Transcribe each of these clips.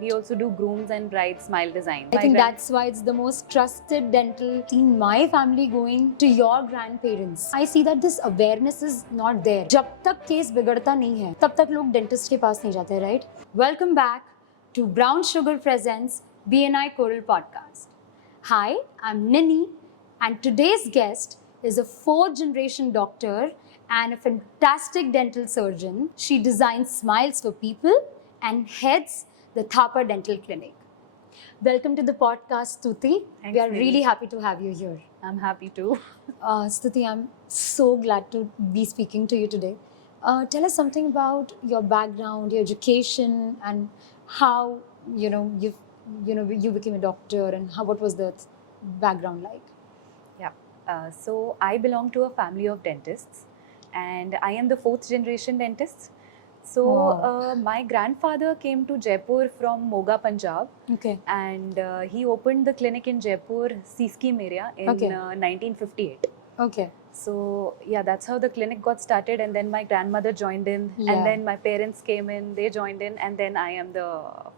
We also do grooms and brides smile design. I think that's why it's the most trusted dental. Seen my family going to your grandparents. I see that this awareness is not there. जब तक case बिगड़ता नहीं है, तब तक लोग dentist के पास नहीं जाते, right? Welcome back to Brown Sugar Presents BNI Choral Podcast. Hi, I'm Nini, and today's guest is a fourth-generation doctor and a fantastic dental surgeon. She designs smiles for people and heads the Thapa Dental Clinic. Welcome to the podcast, Stuti. Thanks, We are Nini. really happy to have you here. I'm happy to. Stuti, I'm so glad to be speaking to you today. Tell us something about your background, your education, and how you became a doctor, and what was the background like? Yeah. So I belong to a family of dentists, and I am the fourth generation dentist. So Wow. my grandfather came to Jaipur from Moga, Punjab, Okay. and he opened the clinic in Jaipur, Sea area in Okay. 1958. Okay. So yeah, that's how the clinic got started, and then my grandmother joined in, Yeah. and then my parents came in, they joined in, and then I am the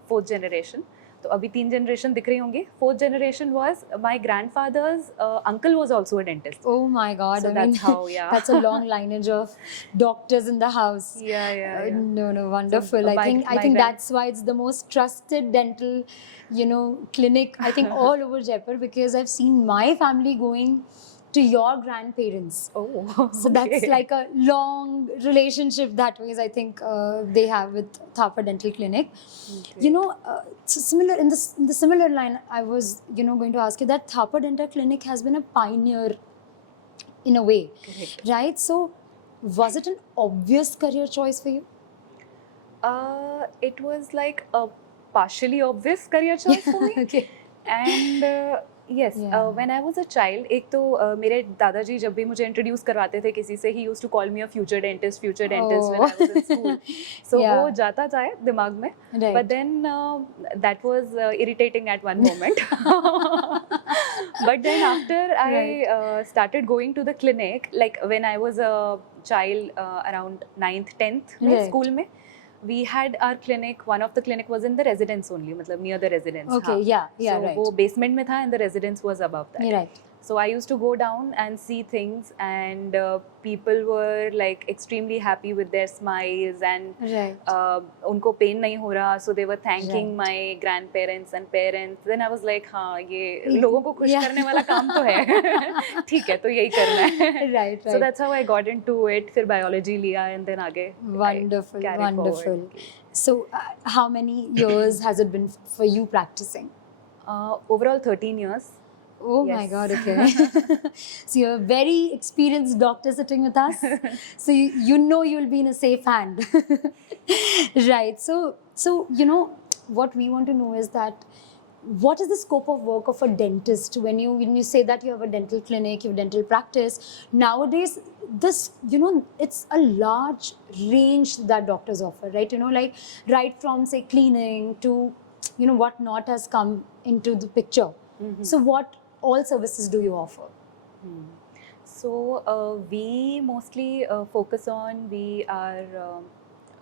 fourth generation. So अभी 3 generation दिख रही होंगी. Fourth generation was my grandfather's uncle was also a dentist. Oh my God! So I that's mean, how, yeah. that's a long lineage of doctors in the house. Yeah. No, wonderful. So, I my think grand- that's why it's the most trusted dental, clinic. I think all over Jaipur, because I've seen my family going to your grandparents. Oh, So that's like a long relationship that ways I think they have with Thapa Dental Clinic. Okay. So similar in the similar line, I was going to ask you that Thapa Dental Clinic has been a pioneer in a way, Correct. right? So was it an obvious career choice for you? It was like a partially obvious career choice for me. Okay. And yes, Yeah. when I was a child, एक तो मेरे दादाजी जब भी मुझे introduce करवाते थे किसी से, he used to call me a future dentist when I was in school. So Yeah. वो जाता था दिमाग में. Right. But then that was irritating at one moment. But then after I started going to the clinic, like when I was a child around 9th, 10th में Right. school में, we had our clinic, one of the clinic was in the residence only, मतलब near the residence. Okay. हाँ. Yeah. So Right. वो basement में था and the residence was above that. Right. So I used to go down and see things, and people were like extremely happy with their smiles, and Right. उनको pain नहीं हो रहा, so they were thanking Right. my grandparents and parents. Then I was like, हाँ ये लोगों को खुश Yeah. करने वाला काम तो है. ठीक है, तो यही करना है. Right. So that's how I got into it. फिर biology लिया, and then आगे Wonderful. I carried Wonderful. forward. So how many years has it been for you practicing? Overall 13 years. Oh my Yes. God, okay. So you're a very experienced doctor sitting with us. So you know you'll be in a safe hand. Right. So what we want to know is that what is the scope of work of a dentist when you say that you have a dental clinic, you have dental practice. Nowadays, this it's a large range that doctors offer, right? Like right from say cleaning to what not has come into the picture. Mhm. So what all services do you offer? So we mostly focus on, we are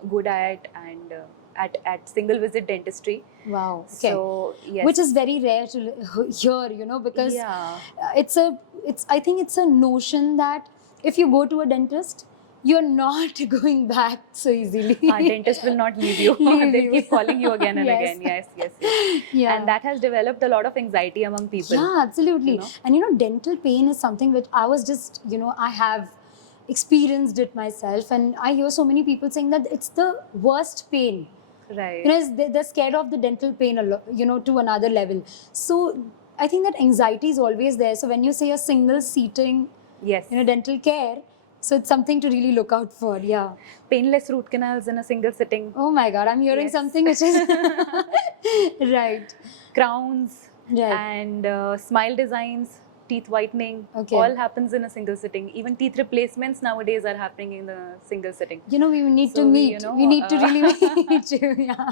good at and at single visit dentistry. Wow. Okay. So yes, Which is very rare to hear, because yeah. I think it's a notion that if you go to a dentist, you're not going back so easily. Dentist will not leave you. Leave They'll you. keep calling you again and Yes. again. Yes. Yeah. And that has developed a lot of anxiety among people. Yeah, absolutely. you know. And dental pain is something which I was just, I have experienced it myself, and I hear so many people saying that it's the worst pain. Right. They're scared of the dental pain a lot, to another level. So I think that anxiety is always there. So when you say a single seating, Yes. dental care, so it's something to really look out for. Yeah. Painless root canals in a single sitting. Oh my God, I'm hearing Yes. something which is right. Crowns Right. and smile designs, teeth whitening, Okay. all happens in a single sitting. Even teeth replacements nowadays are happening in a single sitting. We need So to we, meet. We need to really meet you. Yeah.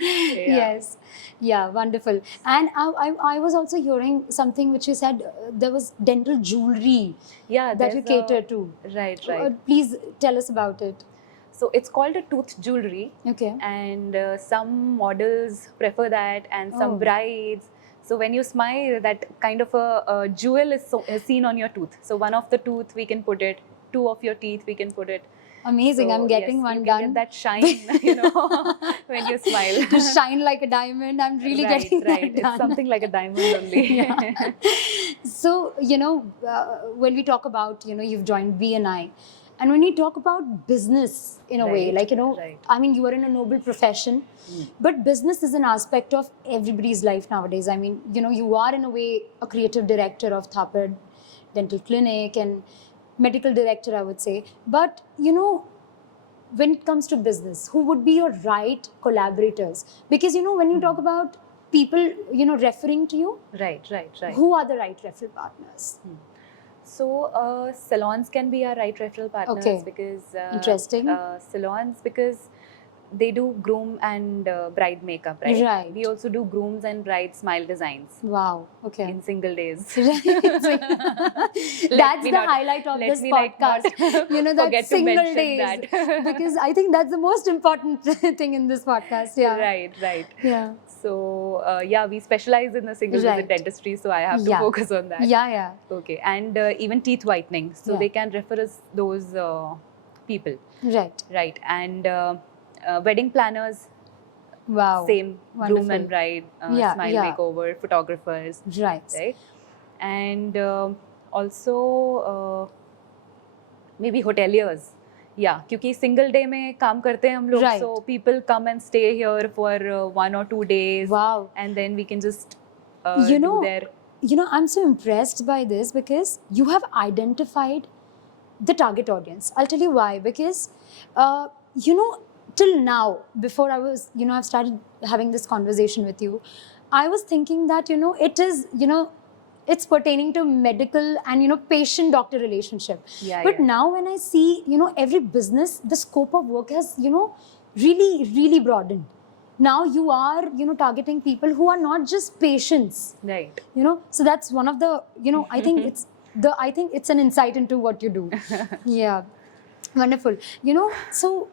Yes. Yeah, wonderful. And I was also hearing something which you said there was dental jewelry Yeah, that you there's cater to. Right. Please tell us about it. So it's called a tooth jewelry, Okay. and some models prefer that, and some Oh. brides. So when you smile, that kind of a jewel is seen on your tooth. So one of the tooth we can put it, two of your teeth we can put it. Amazing. So, I'm getting yes, one you can done. get that shine, you know, when you smile. To shine like a diamond. I'm really Right, getting right. that done. It's something like a diamond only. Yeah. So, you know, when we talk about, you know, you've joined BNI, and when you talk about business in a way, Right, like, you know, right. I mean, you are in a noble profession, but business is an aspect of everybody's life nowadays. I mean, you know, you are in a way a creative director of Thapar Dental Clinic and medical director, I would say. But, you know, when it comes to business, who would be your right collaborators? Because, you know, when you talk about people, you know, referring to you, Right, right, right. who are the right referral partners? So salons can be our right referral partners, Okay. because Interesting. Salons, because they do groom and bride makeup, right? Right. We also do grooms and bride smile designs Wow. Okay. in single days. That's me the not- highlight of let this me, like, not podcast. You know, that forget to single mention days. that. Because I think that's the most important thing in this podcast. Yeah. Right, right. Yeah. So yeah, we specialize in the single visit Right. dentistry, so I have to Yeah. focus on that. Yeah. Yeah. Okay, and even teeth whitening, so Yeah. they can refer us those people, Right. right? And wedding planners, Wow. same, groom Wonderful. and bride, Yeah, smile yeah. makeover, photographers, Right. right? And also maybe hoteliers. Yeah, क्योंकि single day में काम करते हैं हम लोग, Right. so people come and stay here for 1 or 2 days, Wow. and then we can just You do know, their. You know, I'm so impressed by this because you have identified the target audience. I'll tell you why. Because, you know, till now, before I was, you know, I've started having this conversation with you, I was thinking that, you know, it is, you know, it's pertaining to medical and, you know, patient-doctor relationship. Yeah, But yeah. now when I see, you know, every business, the scope of work has, you know, really, really broadened. Now you are, you know, targeting people who are not just patients. Right. You know, so that's one of the, you know, I think it's an insight into what you do. Yeah, wonderful. You know, so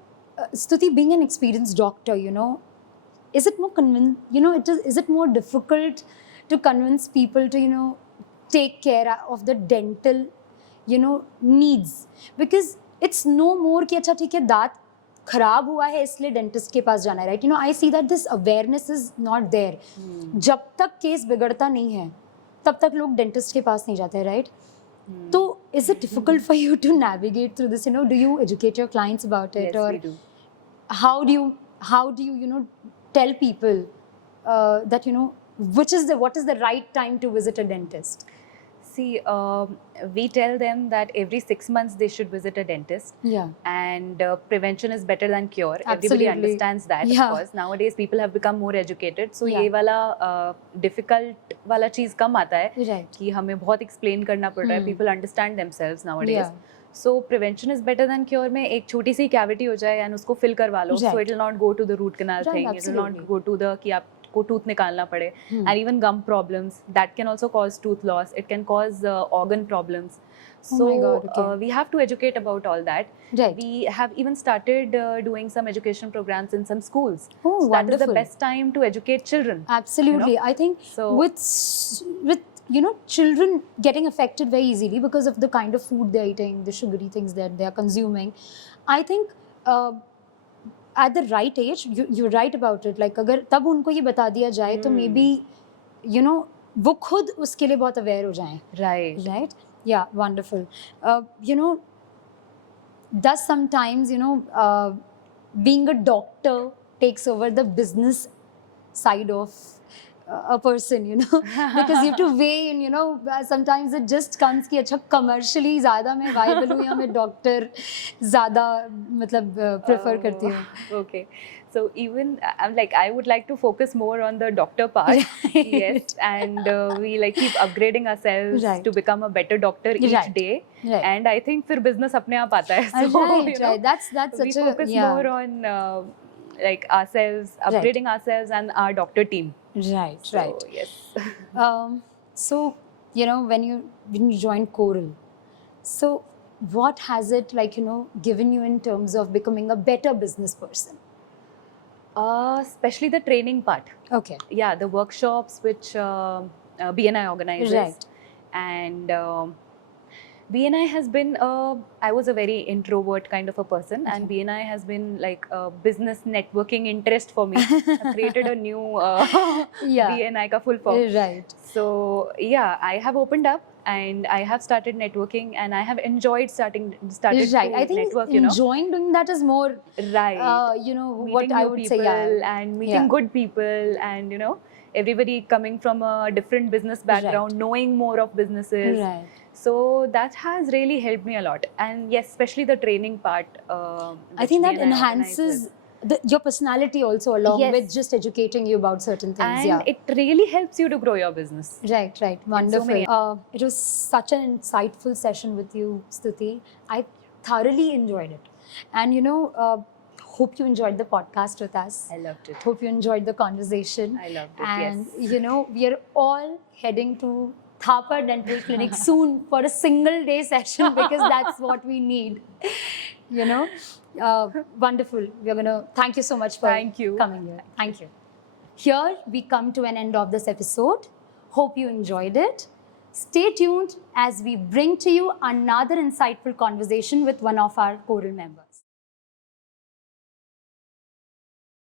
Stuti, being an experienced doctor, you know, is it more is it more difficult to convince people to, you know, take care of the dental, you know, needs? Because it's no more कि अच्छा ठीक है दांत खराब हुआ है इसलिए dentist के पास जाना है, right? You know, I see that this awareness is not there. जब तक केस बिगड़ता नहीं है तब तक लोग डेंटिस्ट के पास नहीं जाते, राइट? तो is it difficult for you to navigate through this? You know, do you educate your clients about it, Yes, और we do. how do you, you know, tell people that, you know, what is the right time to visit a dentist? See, we tell them that every 6 months they should visit a dentist. Yeah. And prevention is better than cure. Absolutely. Everybody understands that, Yeah. of course. Nowadays, people have become more educated. So, Yeah. ये वाला difficult वाला चीज़ कम आता है Right. कि हमें बहुत explain करना पड़ रहा है. People understand themselves nowadays. Yeah. So, prevention is better than cure में एक छोटी सी cavity हो जाए and उसको fill करवा लो. So, Right. it will not go to the root canal Right, thing. It will absolutely. not go to the कि आपको tooth निकालना पड़े. And even gum problems, that can also cause tooth loss. It can cause organ problems. So, Oh my God, okay. we have to educate about all that. Right. We have even started doing some education programs in some schools. Oh, so that is the wonderful. best time to educate children. Absolutely. I think So- with you know, children getting affected very easily because of the kind of food they're eating, the sugary things that they are consuming, I think at the right age, you're right about it. Like अगर तब उनको ये बता दिया जाए तो maybe, you know, वो खुद उसके लिए बहुत aware हो जाएं. Right. Right? Yeah, wonderful. You know, thus sometimes, you know, being a doctor takes over the business side of a person, you know, because you have to weigh in, you know, sometimes it just comes कि अच्छा commercially ज़्यादा मैं viable हूँ या मैं doctor ज़्यादा मतलब prefer करती हूँ. Okay. So even I'm like, I would like to focus more on the doctor part. Yes, and we like keep upgrading ourselves Right. to become a better doctor each Right. day. Right. And I think फिर business अपने आप आता है. So, Right, you know, right. That's we such a focus yeah. more on like ourselves, upgrading ourselves and our doctor team. Right, So, right. Yes. So, you know, when you joined Coral, so what has it given you in terms of becoming a better business person? Especially the training part. Okay. Yeah, the workshops which BNI organizes. Right. And BNI has been, I was a very introvert kind of a person, and BNI has been like a business networking interest for me. I created a new Yeah. BNI ka full form. Right. So yeah, I have opened up and I have started networking, and I have enjoyed started Right. to I think network. enjoying doing that is more, Right. what Meeting I new would people say. Yeah. and meeting Yeah. good people, and everybody coming from a different business background, knowing more of businesses. Right. So that has really helped me a lot. And yes, especially the training part. I which think that BNI enhances organizes. your personality also, along Yes. with just educating you about certain things. And Yeah. it really helps you to grow your business. Right, wonderful. many- It was such an insightful session with you, Stuti. I thoroughly enjoyed it, and hope you enjoyed the podcast with us. I loved it. Hope you enjoyed the conversation. I loved it, And yes. we are all heading to Thapa Dental Clinic soon for a single day session, because that's what we need. Wonderful. We're gonna thank you so much for Thank you. coming here. Thank you. Here we come to an end of this episode. Hope you enjoyed it. Stay tuned as we bring to you another insightful conversation with one of our choral members.